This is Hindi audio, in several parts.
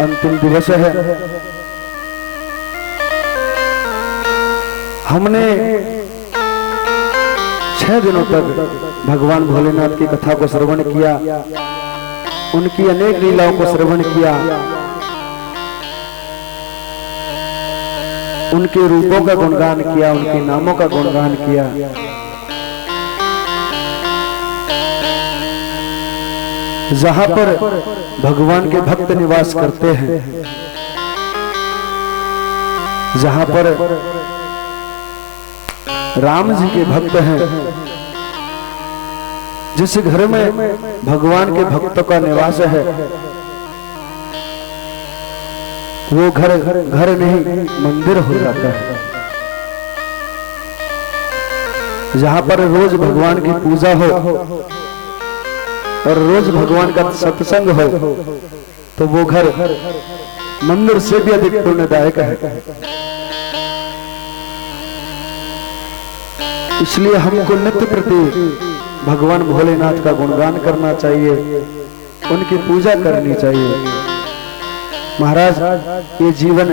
अंतिम दिवस है। हमने 6 दिनों तक भगवान भोलेनाथ की कथा को श्रवण किया, उनकी अनेक लीलाओं को श्रवण किया, उनके रूपों का गुणगान किया, उनके नामों का गुणगान किया। जहां पर भगवान के भक्त निवास करते हैं, जहां पर राम जी के भक्त हैं, जिस घर में भगवान के भक्तों का निवास है, वो घर घर नहीं मंदिर हो जाता है। जहां पर रोज भगवान की पूजा हो और रोज भगवान का सत्संग हो, तो वो घर मंदिर से भी अधिक पुण्यदायक है। इसलिए हमको नित्य प्रति भगवान भोलेनाथ का गुणगान करना चाहिए, उनकी पूजा करनी चाहिए। महाराज, ये जीवन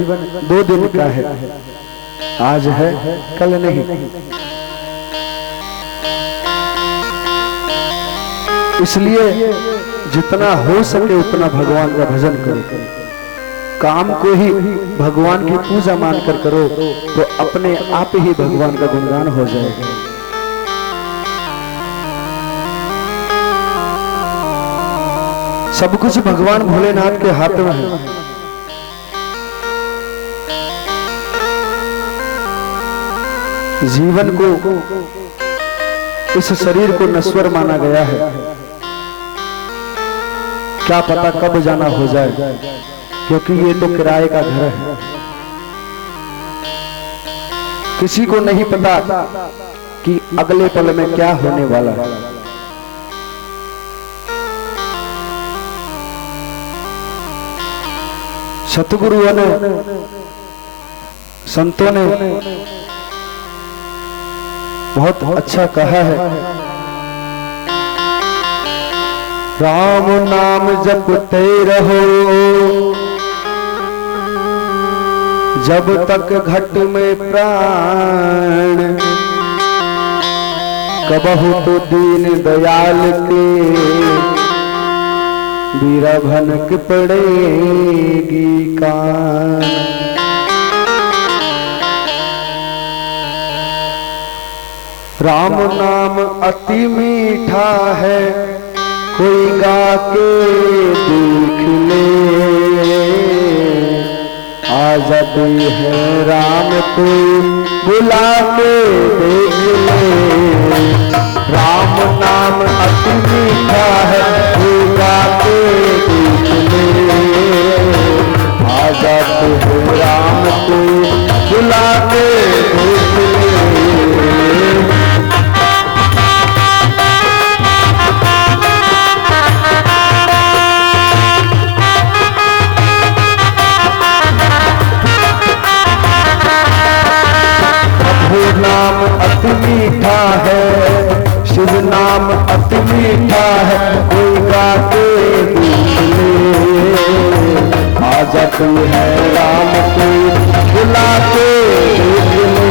2 दिन का है, आज है कल नहीं। इसलिए जितना हो सके उतना भगवान का भजन करो, काम को ही भगवान की पूजा मानकर करो, तो अपने आप ही भगवान का गुणगान हो जाएगा। सब कुछ भगवान भोलेनाथ के हाथ में है। जीवन को, इस शरीर को नश्वर माना गया है। क्या पता कब जाना हो जाए, क्योंकि ये तो किराए का घर है। किसी को नहीं पता कि अगले पल में क्या होने वाला है। सतगुरुओं ने, संतों ने बहुत अच्छा कहा है, राम नाम जपते रहो जब तक घट में प्राण, कबहु तो दीन दयाल के बीरा भनक पड़ेगी कान। राम नाम अति मीठा है, कोई गा के देख ले, आ जाती है राम कोई बुला के देख ले। राम नाम अति मीठा है, कोई गा के देख ले, आ जाते हैं राम कोई बुला के देख ले। नाम अति मीठा है, शिव नाम अति मीठा है, कोई गा के देख ले, आ जाती है राम कोई बुला के देख ले।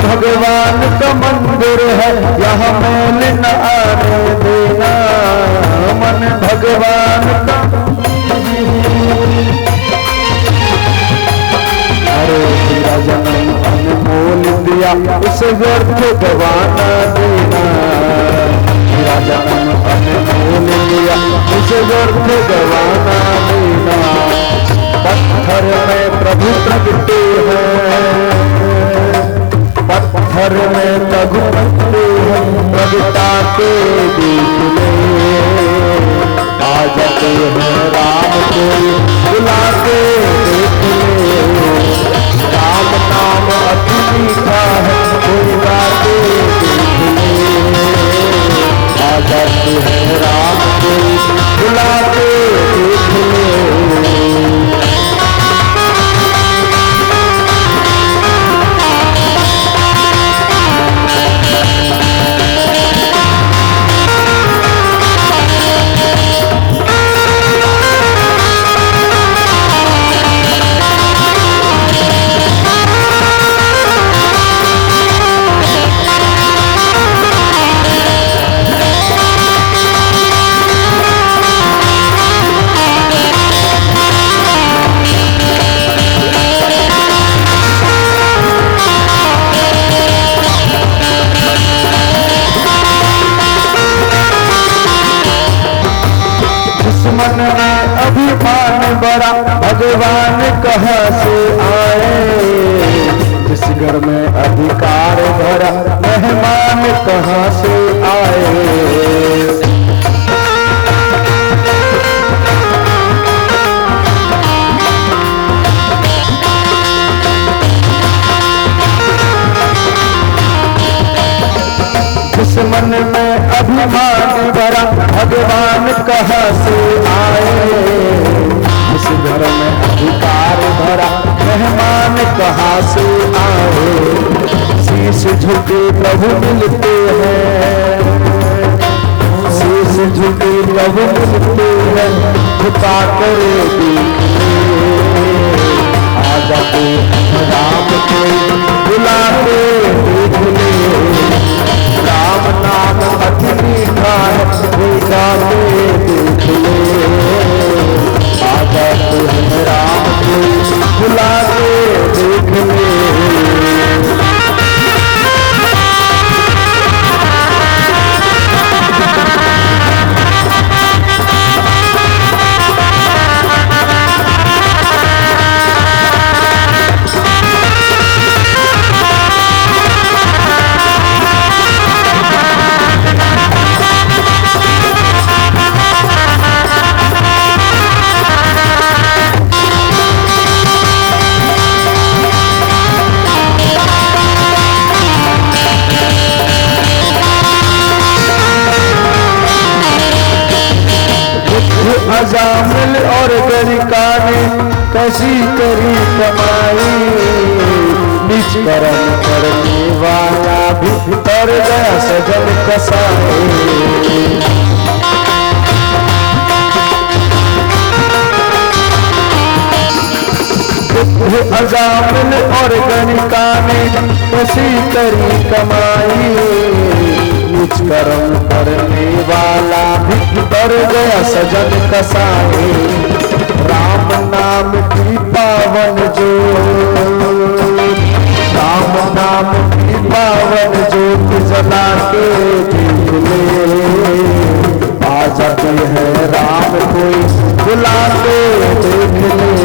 भगवान का मंदिर है, यहाँ मैल न आने देना। मन भगवान का, अरे तेरा जन्म अनमोल दिया, उसे व्यर्थ गवाना देना। तेरा जन्म अनमोल दिया, उसे व्यर्थ गवाना देना। पत्थर में प्रभु प्रगटे हैं, पत्थर में प्रभु प्रगटा के देख ले, आ जाते हैं राम कोई बुला के देख ले। राम नाम अति मीठा है, कोई गा के देख ले, आ जाते हैं राम कोई बुला के देख ले। मेहमान कहाँ से आए, जिस घर में अधिकार भरा मेहमान कहाँ से आए। जिस मन में अभिमान भरा भगवान कहाँ से आए, जिस घर में अधिकार भरा मेहमान कहाँ से आए। शीश झुके प्रभु मिलते हैं, शीश झुके प्रभु मिलते हैं, झुका कर आ जाते राम को बुलाते देख ले। राम नाम अति मीठा है, गाते देख ले। आ जाते हैं राम को बुलाते देख ले। अजामिल और गरिका ने कैसी करी कमाई, निज कर्म करने वाला भी तर गया सजन कसाई। अजामिल और गरिका ने कैसी करी कमाई, निज कर्म करने वाला भी तर गया सजन कसाई। राम नाम की पावन ज्योत, राम नाम की पावन ज्योत जला के देख ले। आ जाते हैं राम कोई बुलाते देख ले।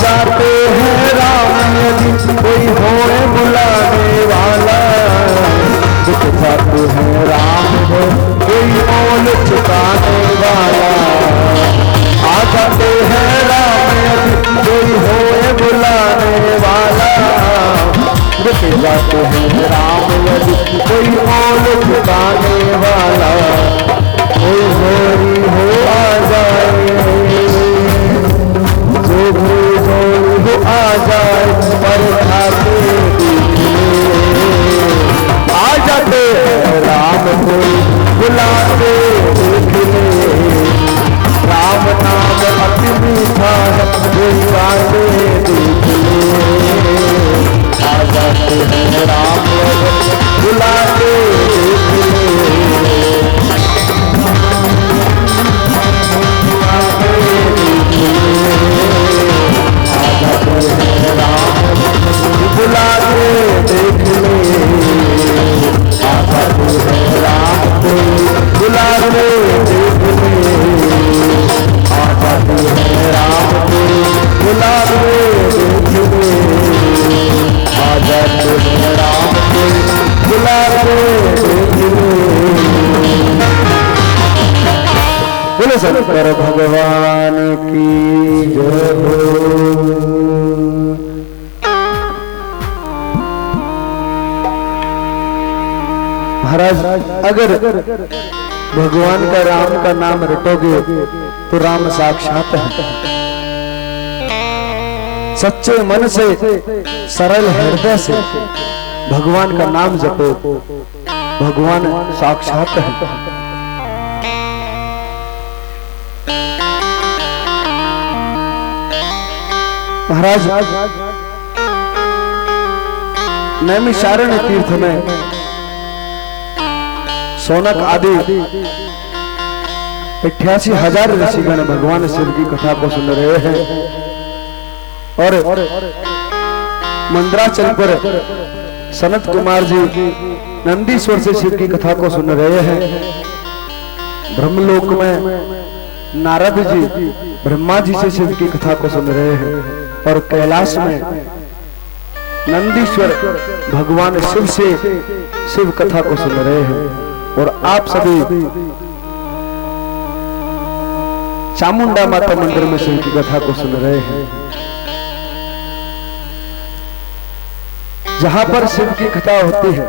जाते हैं राम यदि कोई होए बुलाने वाला, दुख जाते हैं राम हो कोई मोल चुकाने वाला। आ जाते हैं राम यदि कोई होए बुलाने वाला, दुख जाते हैं राम यदि कोई मोल चुकाने वाला। कोई होरी हो आ जाए, जो भी आ जाए पर आते देख ले। आ जाते हैं राम को बुलाते देख ले। राम नाम अति मीठा है, गाते देख ले। आ जाते हैं राम बुलाते देख ले। बुलाते देख ले। आ जाते हैं राम को बुलाते देख ले। आ जाते हैं राम को बुलाते देख ले। आ जाते हैं राम को बुलाते देख ले। बोले शंकर भगवान की जय हो। महाराज अगर भगवान का राम का नाम रटोगे तो राम साक्षात है। सच्चे मन से सरल हृदय से भगवान का नाम जपो, भगवान साक्षात है। महाराज नैमिषारण्य तीर्थ में शौनक आदि 88,000 ऋषिगण भगवान शिव की कथा को सुन रहे हैं और मंदराचल पर सनत कुमार जी नंदीश्वर से शिव की कथा को सुन रहे हैं। ब्रह्मलोक में नारद जी ब्रह्मा जी से शिव की कथा को सुन रहे हैं और कैलाश में नंदीश्वर भगवान शिव से शिव कथा को सुन रहे हैं। और आप सभी चामुंडा माता मंदिर में शिव की कथा को सुन रहे हैं, जहां पर शिव की कथा होती है।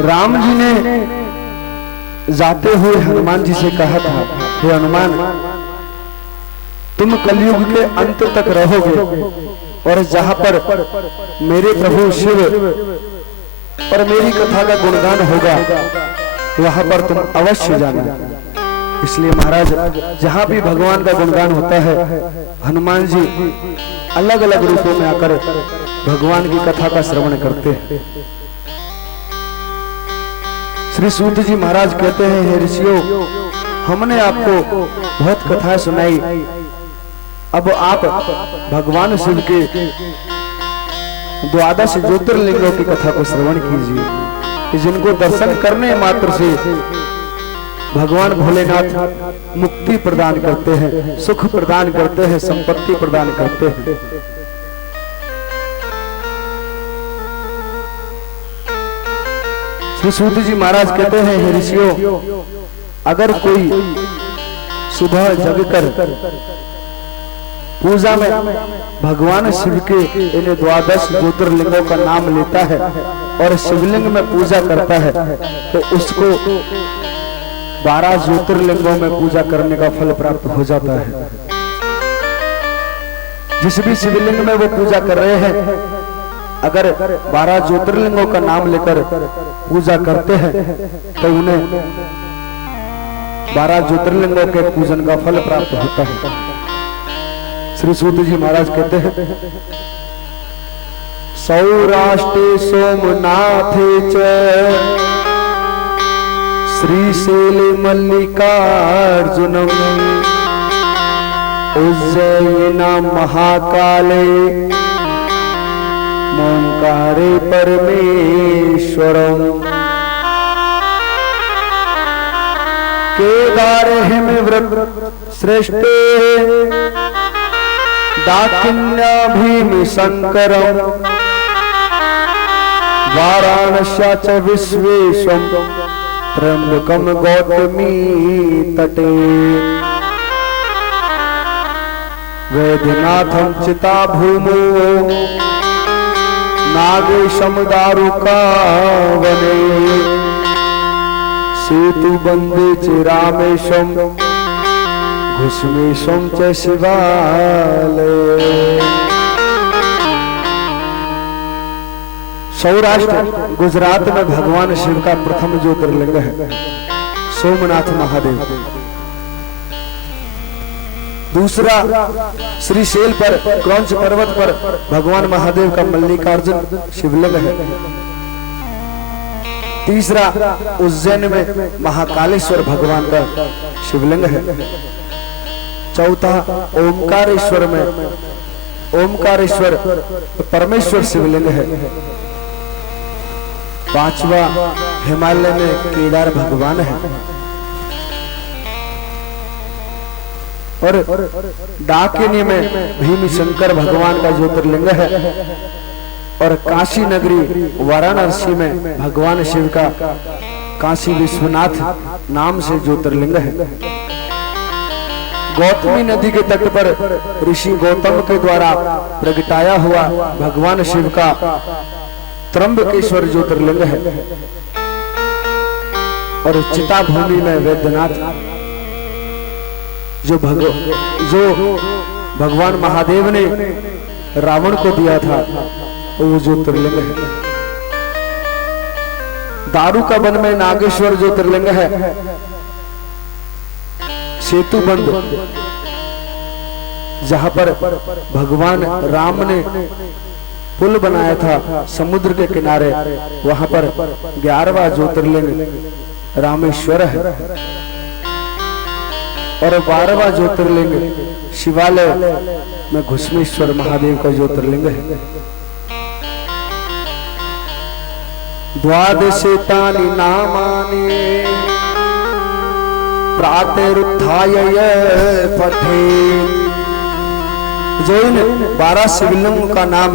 राम जी ने जाते हुए हनुमान जी से कहा था, हे हनुमान, तुम कलयुग के अंत तक रहोगे और जहां पर मेरे प्रभु शिव और मेरी कथा का गुणगान होगा वहां पर तुम अवश्य जाना। इसलिए महाराज जहां भी भगवान का गुणगान होता है, हनुमान जी अलग अलग रूपों में आकर भगवान की कथा का श्रवण करते हैं। श्री सूत जी महाराज कहते हैं, हे ऋषियों, हमने आपको बहुत कथाएं सुनाई, अब आप भगवान शिव के 12 ज्योतिर्लिंगों की कथा को श्रवण कीजिए कि जिनको दर्शन करने मात्र से भगवान भोलेनाथ मुक्ति प्रदान करते हैं, सुख प्रदान करते हैं, संपत्ति प्रदान करते हैं। श्री सूत जी महाराज कहते हैं, हे ऋषियों, अगर कोई सुबह जगकर पूजा में भगवान शिव के इन 12 ज्योतिर्लिंगों का नाम लेता है और शिवलिंग में पूजा करता है तो उसको 12 ज्योतिर्लिंगों में पूजा करने का फल प्राप्त हो जाता है। जिस भी शिवलिंग में वो पूजा कर रहे हैं, अगर 12 ज्योतिर्लिंगों का नाम लेकर पूजा करते हैं तो उन्हें 12 ज्योतिर्लिंगों के पूजन का फल प्राप्त होता है। श्री सूत जी महाराज कहते हैं, सौराष्ट्रे सोमनाथे च श्रीशैले मल्लिकार्जुनम उज्जयिना महाकाले ओंकारे परमेश्वरम केदारे हिमव्रत श्रेष्ठे दाकिन्याभीम शंकरम वाराणस्या च विश्वेशम त्र्यंबकम गौतमी तटे वैद्यनाथम चिता भूमो नागेशम दारुकावने सेतु बंदे च रामेशम घुष्मेशम च शिवालय। सौराष्ट्र गुजरात में भगवान शिव का प्रथम ज्योतिर्लिंग है सोमनाथ महादेव। दूसरा श्रीशैल पर क्रौंच पर्वत पर भगवान महादेव का मल्लिकार्जुन शिवलिंग है। तीसरा उज्जैन में महाकालेश्वर भगवान का शिवलिंग है। चौथा ओमकारेश्वर में ओमकारेश्वर परमेश्वर शिवलिंग है। पांचवा हिमालय में केदार भगवान है और डाकिनी में भीमशंकर भगवान का ज्योतिर्लिंग है और काशी नगरी वाराणसी में भगवान शिव का काशी विश्वनाथ नाम से ज्योतिर्लिंग है। गौतमी नदी के तट पर ऋषि गौतम के द्वारा प्रगटाया हुआ भगवान शिव का त्र्यंबकेश्वर ज्योतिर्लिंग है और चिता भूमि में वैद्यनाथ जो भगवान महादेव ने रावण को दिया था, वो ज्योतिर्लिंग है। दारुका वन में नागेश्वर ज्योतिर्लिंग है। सेतुबंध जहां पर भगवान राम ने पुल बनाया था समुद्र के किनारे, वहां पर 11वां ज्योतिर्लिंग रामेश्वर है और 12वां ज्योतिर्लिंग शिवालय में घुसमेश्वर महादेव का ज्योतिर्लिंग है। द्वादशेतानि नामानि प्रातरुत्थाय पठेत्। जो इन 12 शिवलिंगों का नाम